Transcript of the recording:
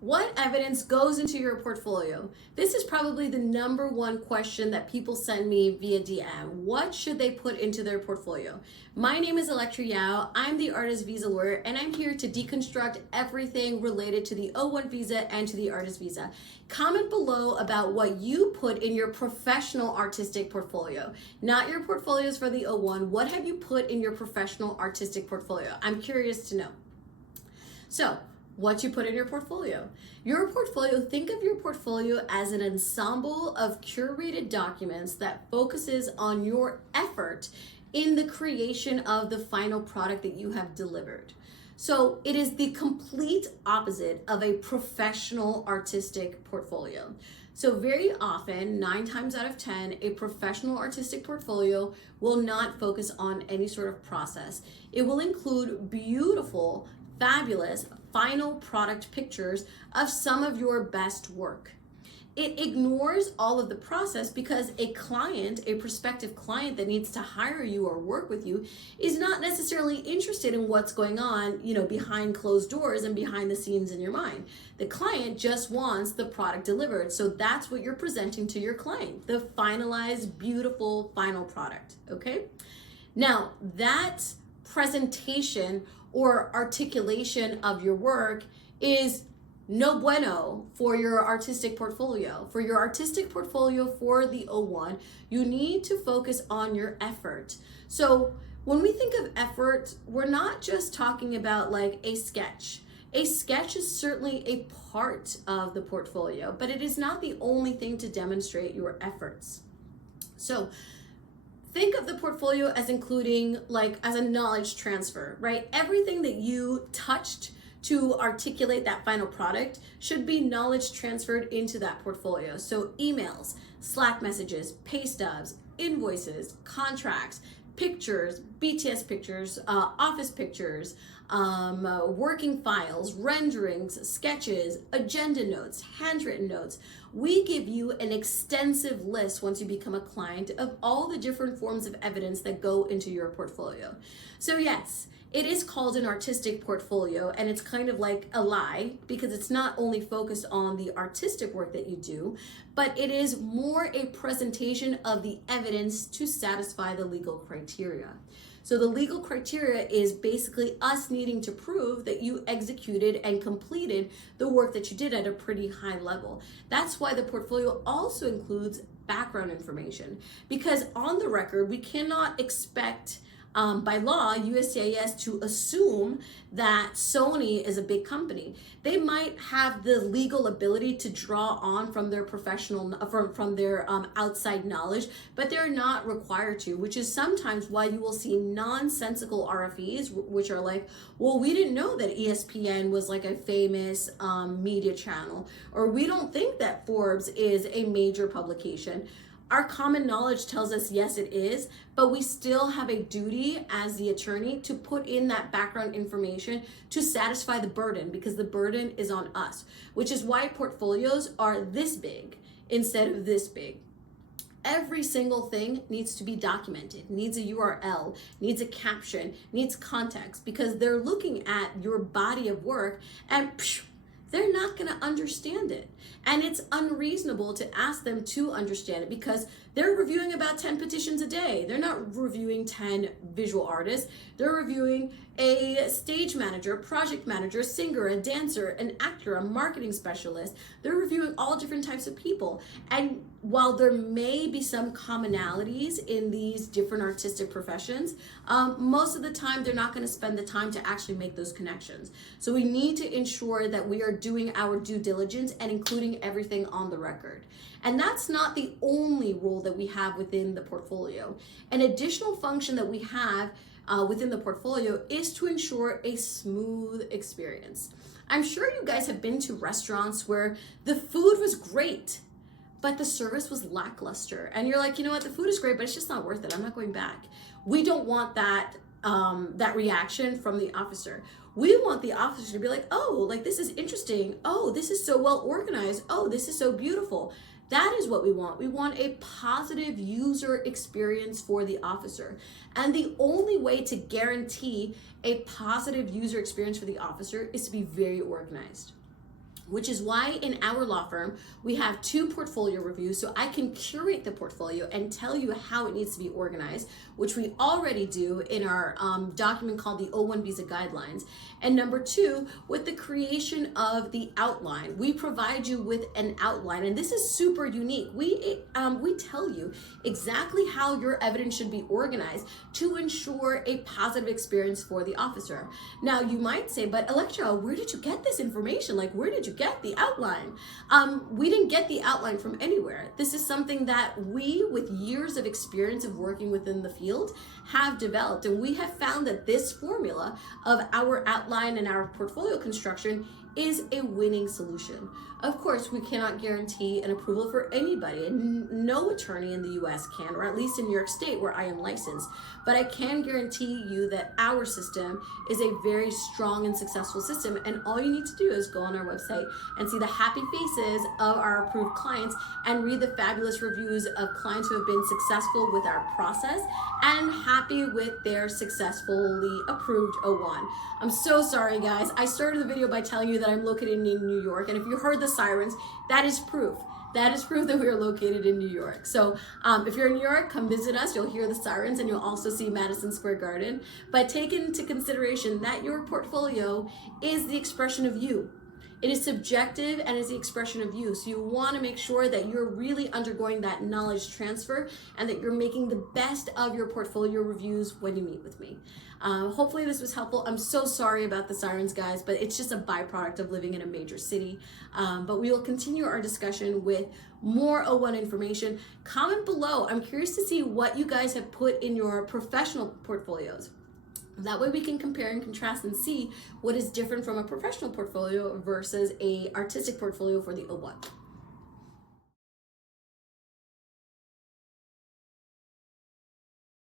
What evidence goes into your portfolio? This is probably the number one question that people send me via DM. What should they put into their portfolio? My name is Elektra Yao. I'm the artist visa lawyer, and I'm here to deconstruct everything related to the O-1 visa and to the artist visa. Comment below about what you put in your professional artistic portfolio, not your portfolios for the O-1. What have you put in your professional artistic portfolio? I'm curious to know. So, what you put in your portfolio. Your portfolio, think of your portfolio as an ensemble of curated documents that focuses on your effort in the creation of the final product that you have delivered. So it is the complete opposite of a professional artistic portfolio. So very often, 9 times out of 10, a professional artistic portfolio will not focus on any sort of process. It will include beautiful, fabulous final product pictures of some of your best work. It ignores all of the process because a client, a prospective client that needs to hire you or work with you, is not necessarily interested in what's going on, behind closed doors and behind the scenes in your mind. The client just wants the product delivered. So that's what you're presenting to your client, the finalized, beautiful final product, okay? Now, that presentation or articulation of your work is no bueno for your artistic portfolio. For your artistic portfolio for the O-1, you need to focus on your effort. So when we think of effort, we're not just talking about like a sketch. A sketch is certainly a part of the portfolio, but it is not the only thing to demonstrate your efforts. So think of the portfolio as including as a knowledge transfer, right? Everything that you touched to articulate that final product should be knowledge transferred into that portfolio. So emails, Slack messages, pay stubs, invoices, contracts, pictures, BTS pictures, office pictures, working files, renderings, sketches, agenda notes, handwritten notes. We give you an extensive list once you become a client of all the different forms of evidence that go into your portfolio. So yes, it is called an artistic portfolio, and it's kind of like a lie because it's not only focused on the artistic work that you do, but it is more a presentation of the evidence to satisfy the legal criteria. So the legal criteria is basically us needing to prove that you executed and completed the work that you did at a pretty high level. That's why the portfolio also includes background information, because on the record, we cannot expect by law, USCIS, to assume that Sony is a big company. They might have the legal ability to draw on from their professional, from their outside knowledge, but they're not required to, which is sometimes why you will see nonsensical RFEs, which are like, well, we didn't know that ESPN was like a famous media channel, or we don't think that Forbes is a major publication. Our common knowledge tells us, yes, it is, but we still have a duty as the attorney to put in that background information to satisfy the burden, because the burden is on us, which is why portfolios are this big instead of this big. Every single thing needs to be documented, needs a URL, needs a caption, needs context, because they're looking at your body of work and they're not going to understand it. And it's unreasonable to ask them to understand it because they're reviewing about 10 petitions a day. They're not reviewing 10 visual artists. They're reviewing a stage manager, a project manager, a singer, a dancer, an actor, a marketing specialist. They're reviewing all different types of people. And while there may be some commonalities in these different artistic professions, most of the time they're not going to spend the time to actually make those connections. So we need to ensure that we are doing our due diligence and including everything on the record. And that's not the only rule that we have within the portfolio. An additional function that we have within the portfolio is to ensure a smooth experience. I'm sure you guys have been to restaurants where the food was great, but the service was lackluster. And you're like, you know what, the food is great, but it's just not worth it. I'm not going back. We don't want that reaction from the officer. We want the officer to be like, oh, like this is interesting. Oh, this is so well organized. Oh, this is so beautiful. That is what we want. We want a positive user experience for the officer. And the only way to guarantee a positive user experience for the officer is to be very organized. which is why in our law firm, we have 2 portfolio reviews, so I can curate the portfolio and tell you how it needs to be organized, which we already do in our document called the O-1 Visa Guidelines. And number 2, with the creation of the outline, we provide you with an outline, and this is super unique. We tell you exactly how your evidence should be organized to ensure a positive experience for the officer. Now, you might say, but Elektra, where did you get this information? Like, where did you get the outline? We didn't get the outline from anywhere. This is something that we, with years of experience of working within the field, have developed, and we have found that this formula of our outline and our portfolio construction is a winning solution. Of course, we cannot guarantee an approval for anybody, and no attorney in the US can, or at least in New York State where I am licensed. But I can guarantee you that our system is a very strong and successful system, and all you need to do is go on our website and see the happy faces of our approved clients and read the fabulous reviews of clients who have been successful with our process and happy with their successfully approved O-1. I'm so sorry, guys. I started the video by telling you that I'm located in New York, and if you heard the sirens, that is proof. That is proof that we are located in New York. So if you're in New York, come visit us. You'll hear the sirens, and you'll also see Madison Square Garden. But take into consideration that your portfolio is the expression of you. It is subjective and is the expression of you. So you want to make sure that you're really undergoing that knowledge transfer and that you're making the best of your portfolio reviews when you meet with me. Hopefully this was helpful. I'm so sorry about the sirens, guys, but it's just a byproduct of living in a major city. But we will continue our discussion with more O-1 information. Comment below. I'm curious to see what you guys have put in your professional portfolios. That way we can compare and contrast and see what is different from a professional portfolio versus a artistic portfolio for the O-1.